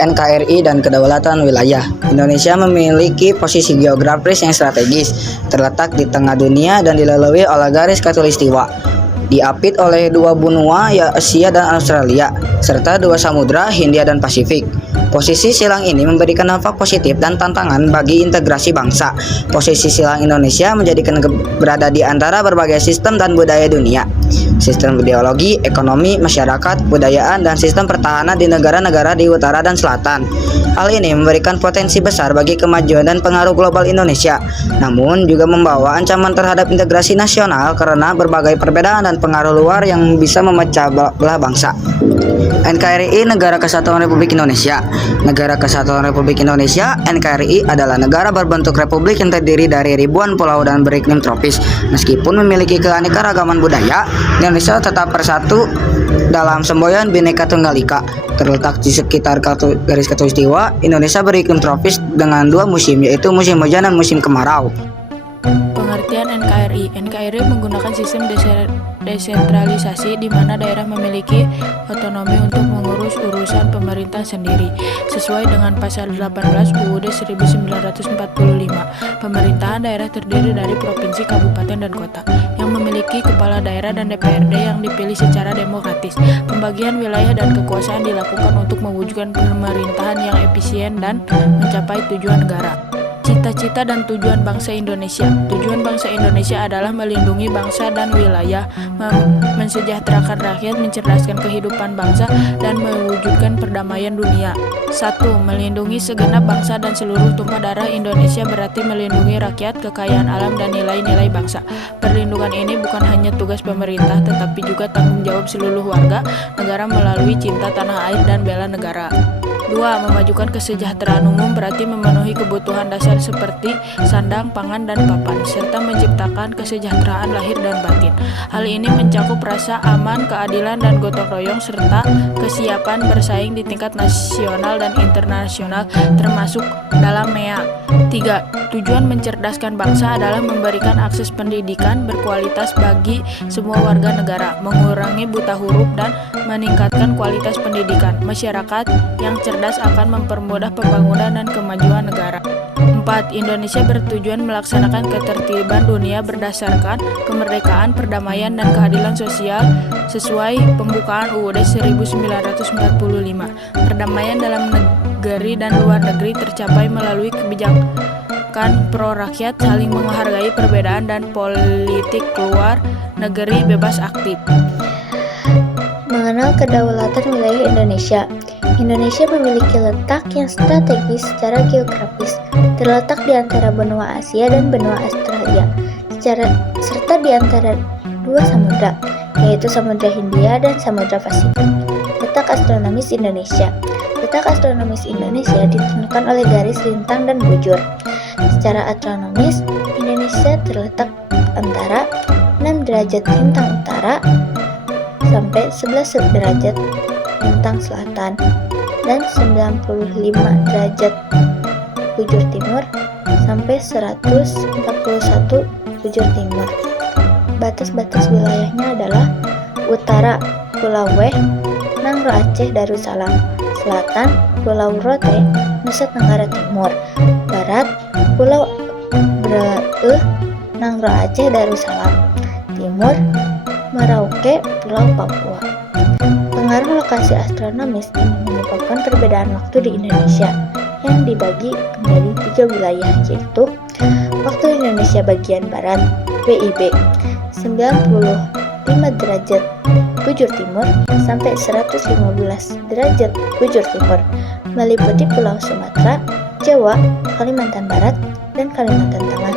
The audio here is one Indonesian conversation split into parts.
NKRI dan kedaulatan wilayah. Indonesia memiliki posisi geografis yang strategis, terletak di tengah dunia dan dilalui oleh garis khatulistiwa. Diapit oleh dua benua, Asia dan Australia, serta dua samudra, Hindia dan Pasifik. Posisi silang ini memberikan dampak positif dan tantangan bagi integrasi bangsa. Posisi silang Indonesia menjadikan berada di antara berbagai sistem dan budaya dunia. Sistem ideologi, ekonomi, masyarakat, budayaan, dan sistem pertahanan di negara-negara di utara dan selatan. Hal ini memberikan potensi besar bagi kemajuan dan pengaruh global Indonesia, namun juga membawa ancaman terhadap integrasi nasional karena berbagai perbedaan dan pengaruh luar yang bisa memecah belah bangsa. NKRI Negara Kesatuan Republik Indonesia. Negara Kesatuan Republik Indonesia (NKRI) adalah negara berbentuk republik yang terdiri dari ribuan pulau dan beriklim tropis. Meskipun memiliki keanekaragaman budaya, Indonesia tetap bersatu dalam semboyan Bhinneka Tunggal Ika. Terletak di sekitar garis khatulistiwa, Indonesia beriklim tropis dengan dua musim, yaitu musim hujan dan musim kemarau. Pengertian NKRI. NKRI menggunakan sistem desentralisasi di mana daerah memiliki otonomi untuk mengurus urusan pemerintah sendiri. Sesuai dengan pasal 18 UUD 1945, pemerintahan daerah terdiri dari provinsi, kabupaten, dan kota yang memiliki kepala daerah dan DPRD yang dipilih secara demokratis. Pembagian wilayah dan kekuasaan dilakukan untuk mewujudkan pemerintahan yang efisien dan mencapai tujuan negara. Cita-cita dan tujuan bangsa Indonesia. Tujuan bangsa Indonesia adalah melindungi bangsa dan wilayah, mensejahterakan rakyat, mencerdaskan kehidupan bangsa, dan mewujudkan perdamaian dunia. 1. Melindungi segenap bangsa dan seluruh tumpah darah Indonesia berarti melindungi rakyat, kekayaan alam, dan nilai-nilai bangsa. Perlindungan ini bukan hanya tugas pemerintah, tetapi juga tanggung jawab seluruh warga negara melalui cinta tanah air dan bela negara. 2. Memajukan kesejahteraan umum berarti memenuhi kebutuhan dasar seperti sandang, pangan, dan papan, serta menciptakan kesejahteraan lahir dan batin. Hal ini mencakup rasa aman, keadilan, dan gotong royong, serta kesiapan bersaing di tingkat nasional dan internasional, termasuk dalam MEA. 3. Tujuan mencerdaskan bangsa adalah memberikan akses pendidikan berkualitas bagi semua warga negara, mengurangi buta huruf, dan meningkatkan kualitas pendidikan. Masyarakat yang cerdas akan mempermudah pembangunan dan kemajuan negara. 4. Indonesia bertujuan melaksanakan ketertiban dunia berdasarkan kemerdekaan, perdamaian, dan keadilan sosial sesuai pembukaan UUD 1945. Perdamaian dalam negeri dan luar negeri tercapai melalui kebijakan pro-rakyat, saling menghargai perbedaan, dan politik luar negeri bebas aktif. Mengenal kedaulatan wilayah Indonesia. Indonesia memiliki letak yang strategis secara geografis, terletak di antara benua Asia dan benua Australia, serta di antara dua samudra, yaitu Samudra Hindia dan Samudra Pasifik. Letak astronomis Indonesia. Letak astronomis Indonesia ditentukan oleh garis lintang dan bujur. Secara astronomis, Indonesia terletak antara 6 derajat lintang utara sampai 11 derajat lintang selatan dan 95 derajat bujur timur sampai 141 bujur timur. Batas-batas wilayahnya adalah utara Pulau Weh, Nangro Aceh Darussalam, selatan Pulau Rote, Nusa Tenggara Timur, barat Pulau Breueh, Nangro Aceh Darussalam, timur Merauke, Pulau Papua. Pengaruh lokasi astronomis ini menyebabkan perbedaan waktu di Indonesia yang dibagi menjadi 3 wilayah, yaitu waktu Indonesia bagian barat WIB 95 derajat bujur timur sampai 115 derajat bujur timur, meliputi Pulau Sumatera, Jawa, Kalimantan Barat, dan Kalimantan Tengah.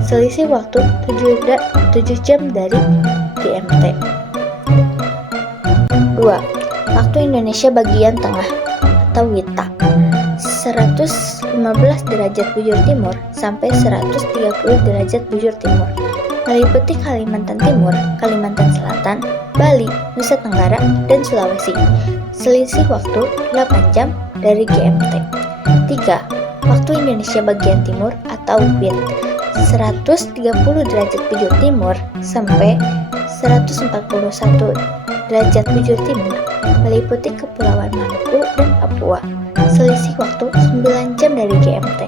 Selisih waktu 7 jam dari GMT. 2. Waktu Indonesia bagian tengah atau WITA 115 derajat bujur timur sampai 130 derajat bujur timur, meliputi Kalimantan Timur, Kalimantan Selatan, Bali, Nusa Tenggara, dan Sulawesi. Selisih waktu 8 jam dari GMT. 3. Waktu Indonesia bagian timur atau WIT 130 derajat bujur timur sampai 141 derajat bujur timur, meliputi Kepulauan Maluku dan Papua. selisih waktu 9 jam dari GMT.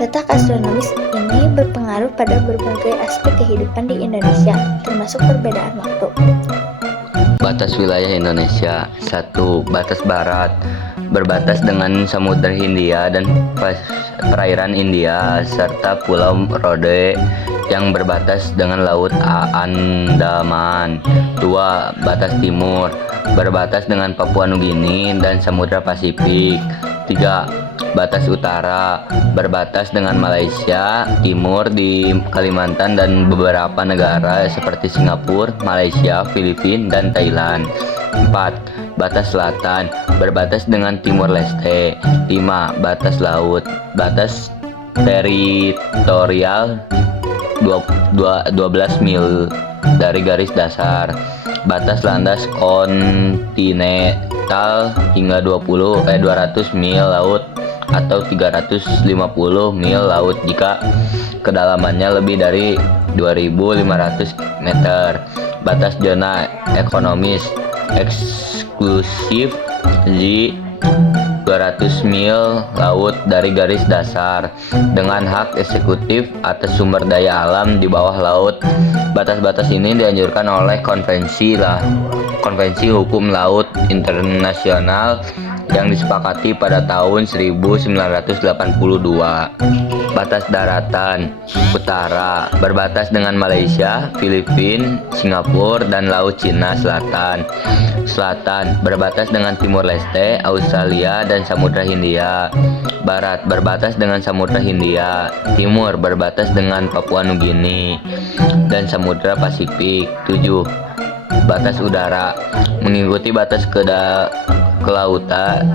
Letak astronomis ini berpengaruh pada berbagai aspek kehidupan di Indonesia, termasuk perbedaan waktu. Batas wilayah Indonesia. 1. Batas barat. Berbatas dengan Samudra Hindia dan perairan India serta Pulau Rode yang berbatas dengan Laut Andaman. 2. Batas timur. Berbatas dengan Papua Nugini dan Samudra Pasifik. 3. Batas utara. Berbatas dengan Malaysia, timur di Kalimantan dan beberapa negara seperti Singapura, Malaysia, Filipina, dan Thailand. 4. Batas selatan. Berbatas dengan Timor Leste. 5. Batas laut. Batas teritorial 12 mil dari garis dasar. Batas landas kontinental hingga 200 mil laut atau 350 mil laut jika kedalamannya lebih dari 2.500 meter. Batas zona ekonomis eksklusif Z 200 mil laut dari garis dasar dengan hak eksekutif atas sumber daya alam di bawah laut. Batas-batas ini dianjurkan oleh Konvensi Hukum Laut Internasional yang disepakati pada tahun 1982. Batas daratan utara. Berbatas dengan Malaysia, Filipina, Singapura, dan Laut Cina Selatan. Selatan berbatas dengan Timor Leste, Australia, dan Samudra Hindia. Barat berbatas dengan Samudra Hindia. Timur berbatas dengan Papua Nugini dan Samudra Pasifik. 7. Batas udara mengikuti batas kelautan.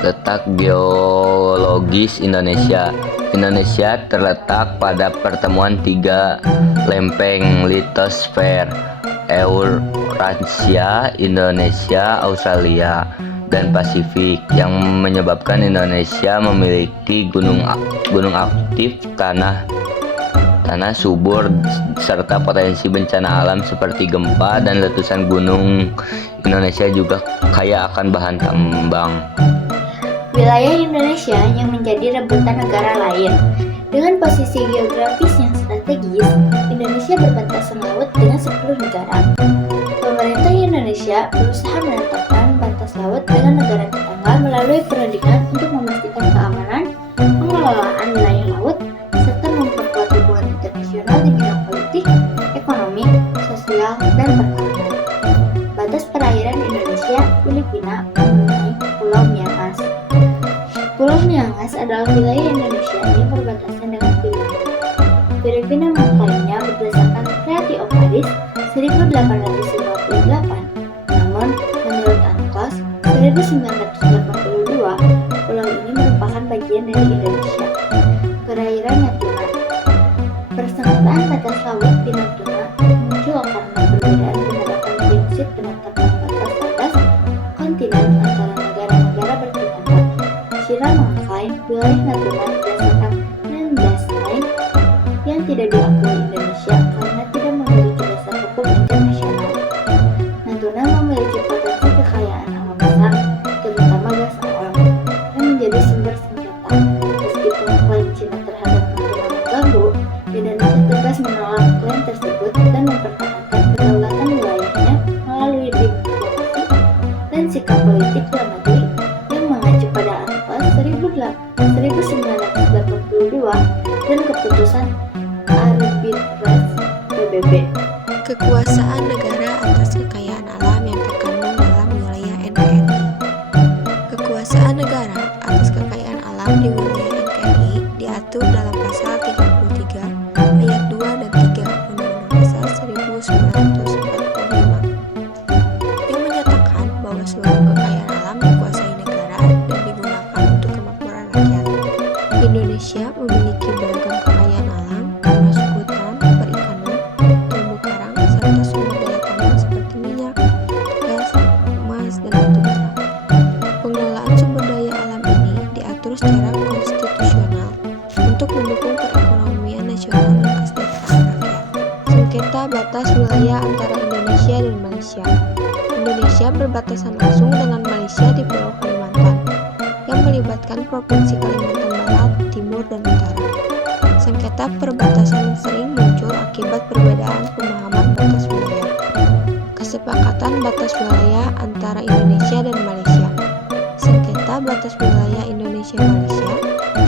Letak geologis Indonesia. Indonesia terletak pada pertemuan 3 lempeng litosfer, Eurasia, Indonesia, Australia, dan Pasifik, yang menyebabkan Indonesia memiliki gunung aktif, tanah subur, serta potensi bencana alam seperti gempa dan letusan gunung. Indonesia juga kaya akan bahan tambang. Wilayah Indonesia yang menjadi rebutan negara lain. Dengan posisi geografis yang strategis, Indonesia berbatasan laut dengan 10 negara. Pemerintah Indonesia berusaha menetapkan batas laut dengan negara tetangga melalui perundingan untuk memastikan keamanan, pengelolaan wilayah laut, serta memperkuat hubungan internasional di bidang politik, ekonomi, sosial, dan pertahanan. Batas perairan Indonesia, Filipina, mengenai Pulau Miangas. Pulau Miangas adalah wilayah Indonesia yang berbatasan dengan Filipina. Filipina mengklaimnya berdasarkan Treaty of Paris 1858. Namun, menurut UNCLOS 1982, pulau ini merupakan bagian dari Indonesia. Perairan Natuna. Persamaan batas laut di Natuna muncul karena perbedaan penerapan prinsip penetapan batas kontinen antara negara-negara bertetangga. China mengklaim wilayah Natuna berdasarkan land line yang tidak diakui Indonesia karena tidak memiliki dasar hukum internasional. Natuna memiliki potensi kekayaan alam besar, terutama gas alam, yang menjadi sumber sengketa. Meskipun klaim China terhadap Natuna mengganggu, Indonesia tegas menolak klaim tersebut dan mempertahankan kedaulatan wilayahnya melalui diplomasi dan sikap politik luar negeri yang mengacu pada Artikel 1982 dan keputusan Arbitrase PBB. Kekuasaan negara atas kekayaan alam yang terkandung dalam wilayah NKRI. Kekuasaan negara atas kekayaan alam di wilayah NKRI diatur dalam pasal 33 ayat 2 dan 3 Undang-Undang Dasar 1945 yang menyatakan bahwa seluruh kekayaan alam dikuasai negara dan digunakan untuk kemakmuran rakyat. Indonesia memiliki beragam kekayaan alam, termasuk hutan, perikanan, terumbu karang, serta sumber daya tambang seperti minyak, gas, emas, dan batu bara. Pengelolaan sumber daya alam ini diatur secara konstitusional untuk mendukung perekonomian nasional dan kesejahteraan rakyat. Sengketa batas wilayah antara Indonesia dan Malaysia. Indonesia berbatasan langsung dengan Malaysia di Pulau Kalimantan. melibatkan Provinsi Kalimantan Barat, Timur, dan Utara. Sengketa perbatasan sering muncul akibat perbedaan pemahaman batas wilayah. Kesepakatan batas wilayah antara Indonesia dan Malaysia. Sengketa batas wilayah Indonesia-Malaysia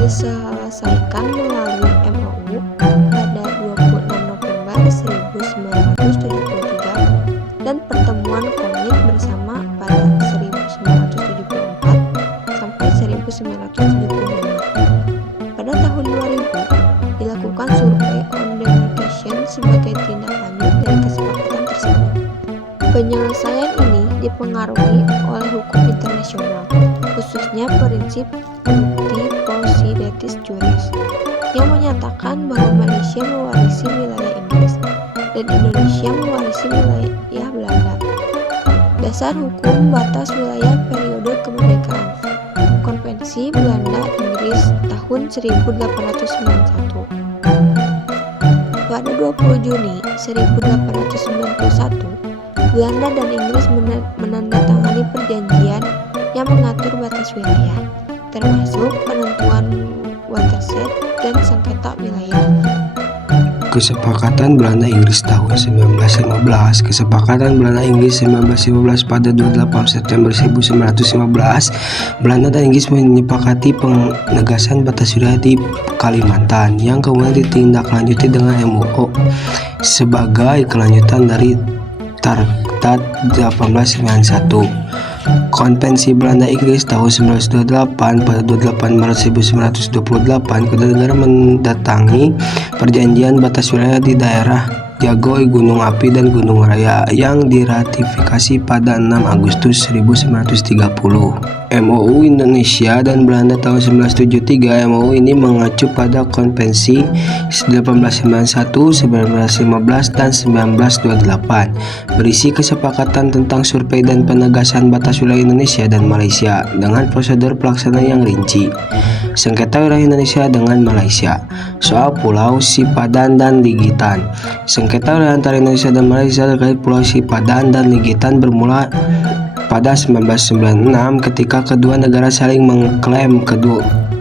diselesaikan melalui MOU pada 26 November 1973 dan pertemuan komit bersama pada 1974 sampai 1975. Pada tahun 2000 dilakukan survei on demarcation sebagai tindak lanjut dari kesepakatan tersebut. Penyelesaian ini dipengaruhi oleh hukum internasional, khususnya prinsip uti possidetis juris, yang menyatakan bahwa Malaysia mewarisi wilayah Inggris dan Indonesia mewarisi wilayah Belanda. Dasar hukum batas wilayah periode kemerdekaan. Konvensi Belanda-Inggris tahun 1891. Pada 20 Juni 1891, Belanda dan Inggris menandatangani perjanjian yang mengatur batas wilayah, termasuk penentuan watershed dan sengketa wilayah. Kesepakatan Belanda-Inggris tahun 1915. Kesepakatan Belanda-Inggris 1915 pada 28 September 1915, Belanda dan Inggris menyepakati penegasan batas wilayah di Kalimantan yang kemudian ditindaklanjuti dengan MOU sebagai kelanjutan dari Traktat 1891. Konvensi Belanda-Inggris tahun 1928 pada 28 Maret 1928, kedua negara mendatangi perjanjian batas wilayah di daerah Jagoy, Gunung Api, dan Gunung Raya yang diratifikasi pada 6 Agustus 1930. MOU Indonesia dan Belanda tahun 1973. MOU ini mengacu pada Konvensi 1891, 1915, dan 1928, berisi kesepakatan tentang survei dan penegasan batas wilayah Indonesia dan Malaysia dengan prosedur pelaksanaan yang rinci. Sengketa wilayah Indonesia dengan Malaysia. Soal Pulau Sipadan dan Ligitan. Sengketa wilayah antara Indonesia dan Malaysia terkait Pulau Sipadan dan Ligitan bermula pada 1996 ketika kedua negara saling mengklaim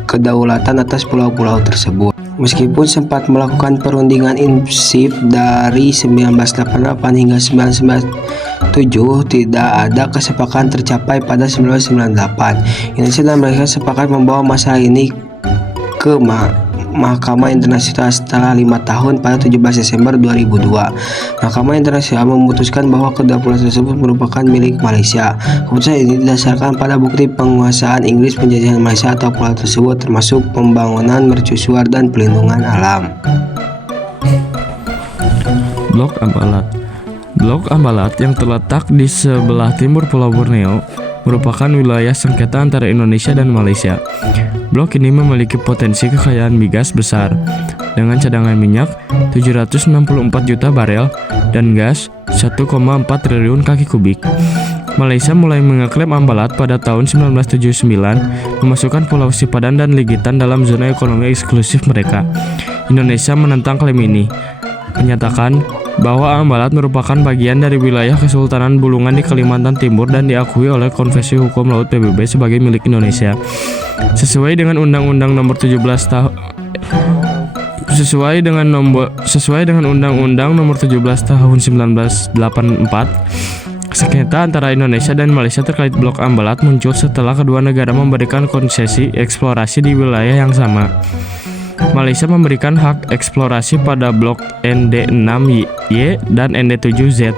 kedaulatan atas pulau-pulau tersebut. Meskipun sempat melakukan perundingan intensif dari 1988 hingga 1997, tidak ada kesepakatan tercapai pada 1998. Indonesia dan Malaysia sepakat membawa masalah ini ke Mahkamah Internasional setelah 5 tahun pada 17 Desember 2002. Mahkamah Internasional memutuskan bahwa kedua pulau tersebut merupakan milik Malaysia. Keputusan ini didasarkan pada bukti penguasaan Inggris penjajahan Malaysia atau pulau tersebut, termasuk pembangunan mercusuar dan pelindungan alam. Blok Ambalat. Blok Ambalat yang terletak di sebelah timur Pulau Borneo merupakan wilayah sengketa antara Indonesia dan Malaysia. Blok ini memiliki potensi kekayaan migas besar dengan cadangan minyak 764 juta barel dan gas 1,4 triliun kaki kubik. Malaysia mulai mengeklaim Ambalat pada tahun 1979, memasukkan Pulau Sipadan dan Ligitan dalam zona ekonomi eksklusif mereka. Indonesia menentang klaim ini, menyatakan bahwa Ambalat merupakan bagian dari wilayah Kesultanan Bulungan di Kalimantan Timur dan diakui oleh Konvensi Hukum Laut PBB sebagai milik Indonesia. Sesuai dengan Undang-Undang Nomor 17 Sesuai dengan Undang-Undang Nomor 17 Tahun 1984, sengketa antara Indonesia dan Malaysia terkait Blok Ambalat muncul setelah kedua negara memberikan konsesi eksplorasi di wilayah yang sama. Malaysia memberikan hak eksplorasi pada blok ND6Y dan ND7Z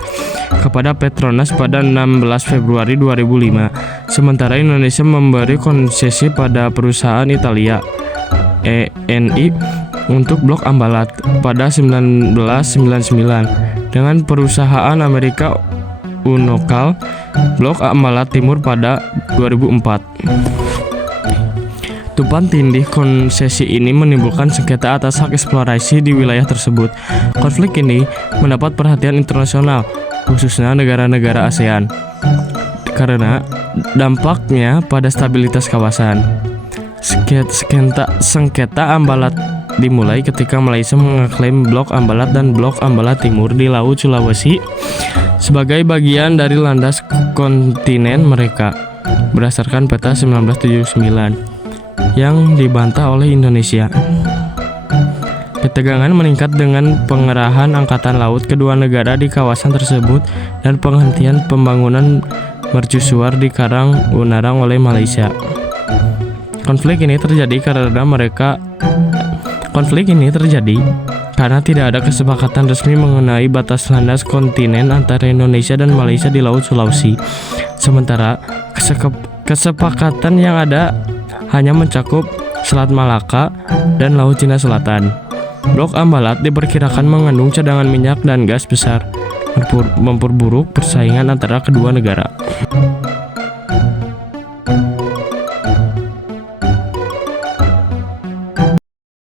kepada Petronas pada 16 Februari 2005. Sementara Indonesia memberi konsesi pada perusahaan Italia ENI untuk blok Ambalat pada 1999 dengan perusahaan Amerika Unocal blok Ambalat Timur pada 2004. Tumpang tindih konsesi ini menimbulkan sengketa atas hak eksplorasi di wilayah tersebut. Konflik ini mendapat perhatian internasional, khususnya negara-negara ASEAN, karena dampaknya pada stabilitas kawasan. Sengketa Ambalat dimulai ketika Malaysia mengeklaim Blok Ambalat dan Blok Ambalat Timur di Laut Sulawesi sebagai bagian dari landas kontinen mereka berdasarkan peta 1979. yang dibantah oleh Indonesia. Ketegangan meningkat dengan pengerahan angkatan laut kedua negara di kawasan tersebut dan penghentian pembangunan mercusuar di Karang Unarang oleh Malaysia. Konflik ini terjadi karena tidak ada kesepakatan resmi mengenai batas landas kontinen antara Indonesia dan Malaysia di Laut Sulawesi. Sementara kesepakatan yang ada hanya mencakup Selat Malaka dan Laut Cina Selatan. Blok Ambalat diperkirakan mengandung cadangan minyak dan gas besar, memperburuk persaingan antara kedua negara.